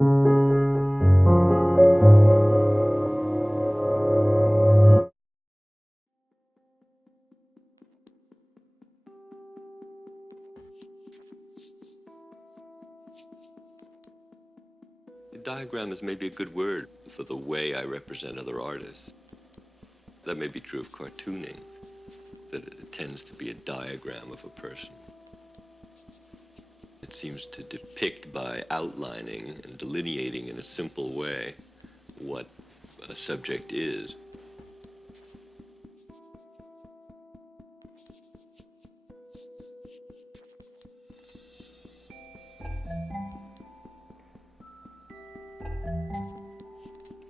Diagram is maybe a good word for the way I represent other artists. That may be true of cartooning, that it tends to be a diagram of a person. It seems to depict by outlining and delineating in a simple way what a subject is.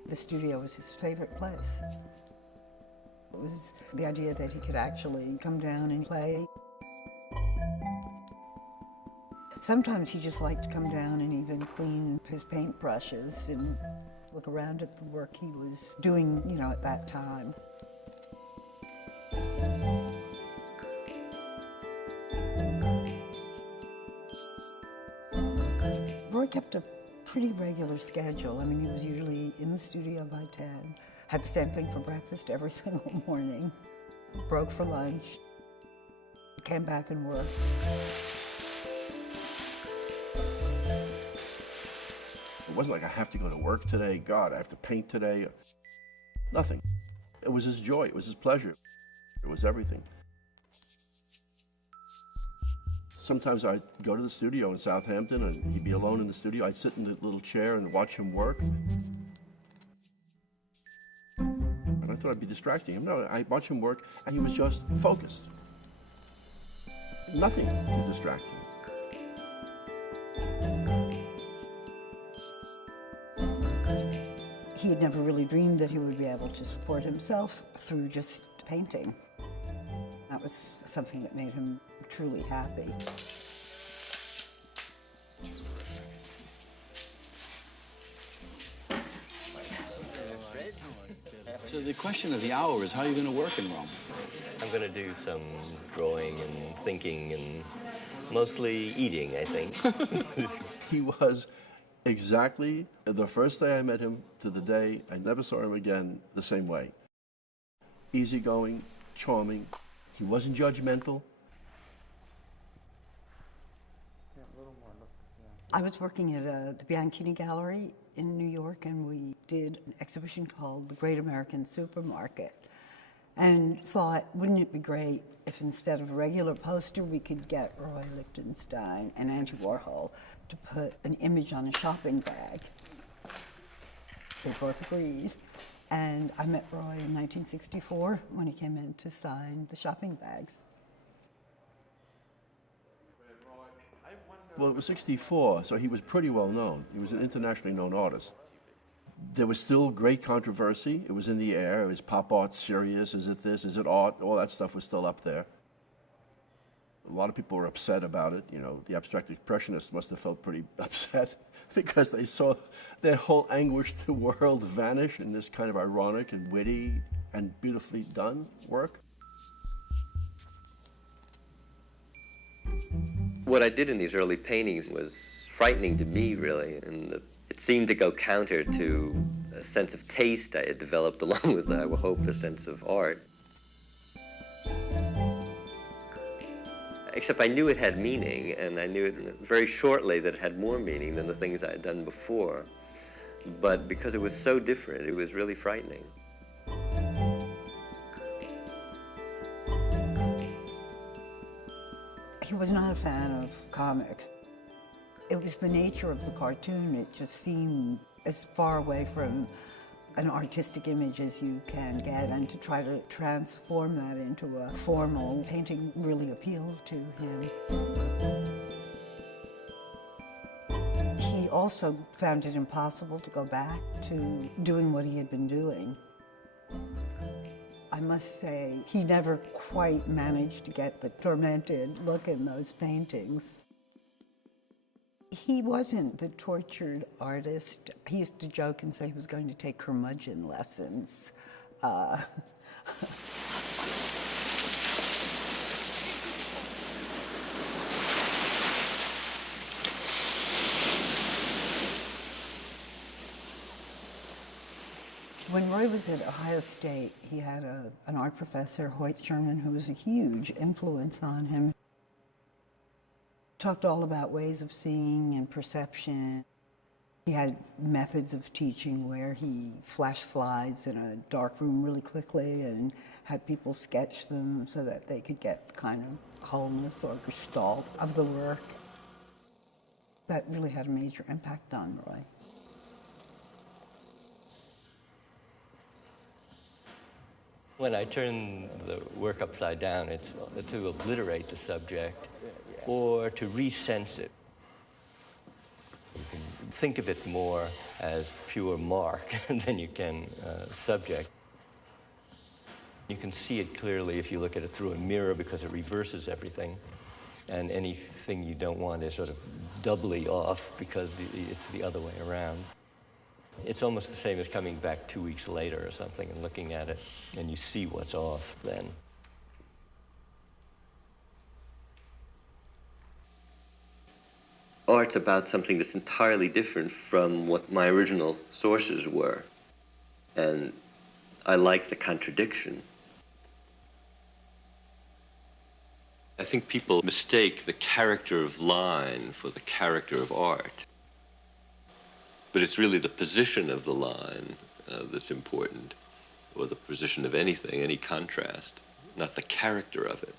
The studio was his favorite place. It was the idea that he could actually come down and play. Sometimes he just liked to come down and even clean his paintbrushes and look around at the work he was doing, at that time. Roy kept a pretty regular schedule. I mean, he was usually in the studio by 10, had the same thing for breakfast every single morning, broke for lunch, came back and worked. It wasn't like I have to go to work today, God, I have to paint today. Nothing. It was his joy, it was his pleasure. It was everything. Sometimes I'd go to the studio in Southampton and he'd be alone in the studio. I'd sit in the little chair and watch him work. And I thought I'd be distracting him. No, I'd watch him work and he was just focused. Nothing to distract him. He had never really dreamed that he would be able to support himself through just painting. That was something that made him truly happy. So the question of the hour is, how are you going to work in Rome? I'm going to do some drawing and thinking and mostly eating, I think. He was exactly the first day I met him to the day I never saw him again the same way. Easygoing, charming. He wasn't judgmental. I was working at the Bianchini Gallery in New York, and we did an exhibition called The Great American Supermarket, and thought, wouldn't it be great if instead of a regular poster, we could get Roy Lichtenstein and Andy Warhol to put an image on a shopping bag. They both agreed. And I met Roy in 1964 when he came in to sign the shopping bags. Well, it was 64, so he was pretty well known. He was an internationally known artist. There was still great controversy. It was in the air. Is pop art serious? Is it this? Is it art? All that stuff was still up there. A lot of people were upset about it. The abstract expressionists must have felt pretty upset because they saw their whole anguished world vanish in this kind of ironic and witty and beautifully done work. What I did in these early paintings was frightening to me, really, and it seemed to go counter to a sense of taste I had developed along with, I would hope, a sense of art. Except I knew it had meaning, and I knew it very shortly that it had more meaning than the things I had done before. But because it was so different, it was really frightening. He was not a fan of comics. It was the nature of the cartoon. It just seemed as far away from an artistic image as you can get, and to try to transform that into a formal painting really appealed to him. He also found it impossible to go back to doing what he had been doing. I must say, he never quite managed to get the tormented look in those paintings. He wasn't the tortured artist. He used to joke and say he was going to take curmudgeon lessons. When Roy was at Ohio State, he had an art professor, Hoyt Sherman, who was a huge influence on him. Talked all about ways of seeing and perception. He had methods of teaching where he flashed slides in a dark room really quickly and had people sketch them so that they could get kind of wholeness or gestalt of the work. That really had a major impact on Roy. When I turn the work upside down, it's to obliterate the subject or to resense it. You can think of it more as pure mark than you can subject. You can see it clearly if you look at it through a mirror because it reverses everything, and anything you don't want is sort of doubly off because it's the other way around. It's almost the same as coming back 2 weeks later or something and looking at it, and you see what's off then. Art's about something that's entirely different from what my original sources were. And I like the contradiction. I think people mistake the character of line for the character of art. But it's really the position of the line that's important, or the position of anything, any contrast, not the character of it.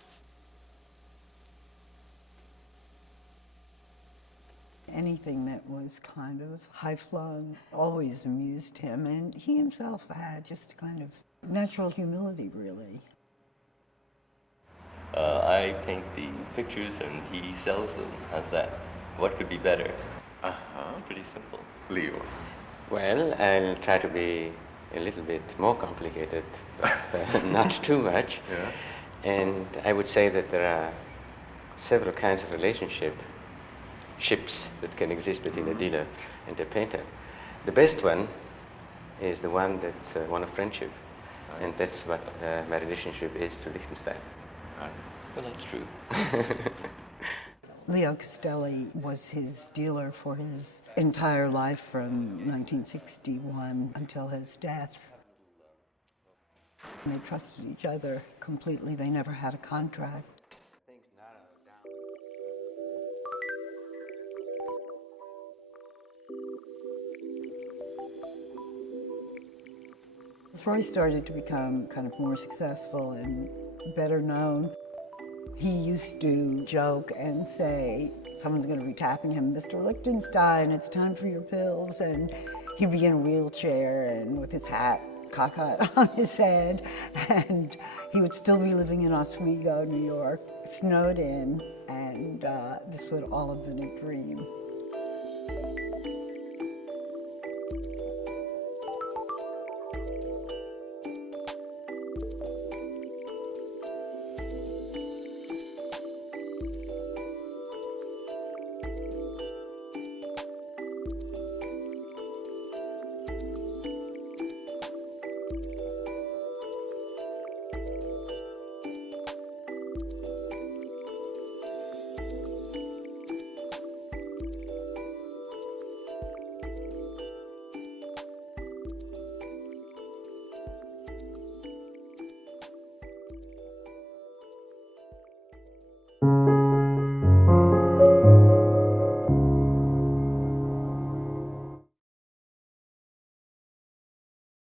Anything that was kind of high-flung always amused him, and he himself had just kind of natural humility, really. I paint the pictures and he sells them. How's that? What could be better? It's pretty simple. Leo. Well, I'll try to be a little bit more complicated, but not too much. Yeah. And I would say that there are several kinds of ships that can exist between a dealer and a painter. The best one is the one that's one of friendship, and that's what my relationship is to Lichtenstein. Well, that's true. Leo Castelli was his dealer for his entire life from 1961 until his death. And they trusted each other completely. They never had a contract. As Roy started to become kind of more successful and better known, he used to joke and say, someone's going to be tapping him, "Mr. Lichtenstein, it's time for your pills." And he'd be in a wheelchair and with his hat cockeyed on his head. And he would still be living in Oswego, New York, snowed in. And this would all have been a dream.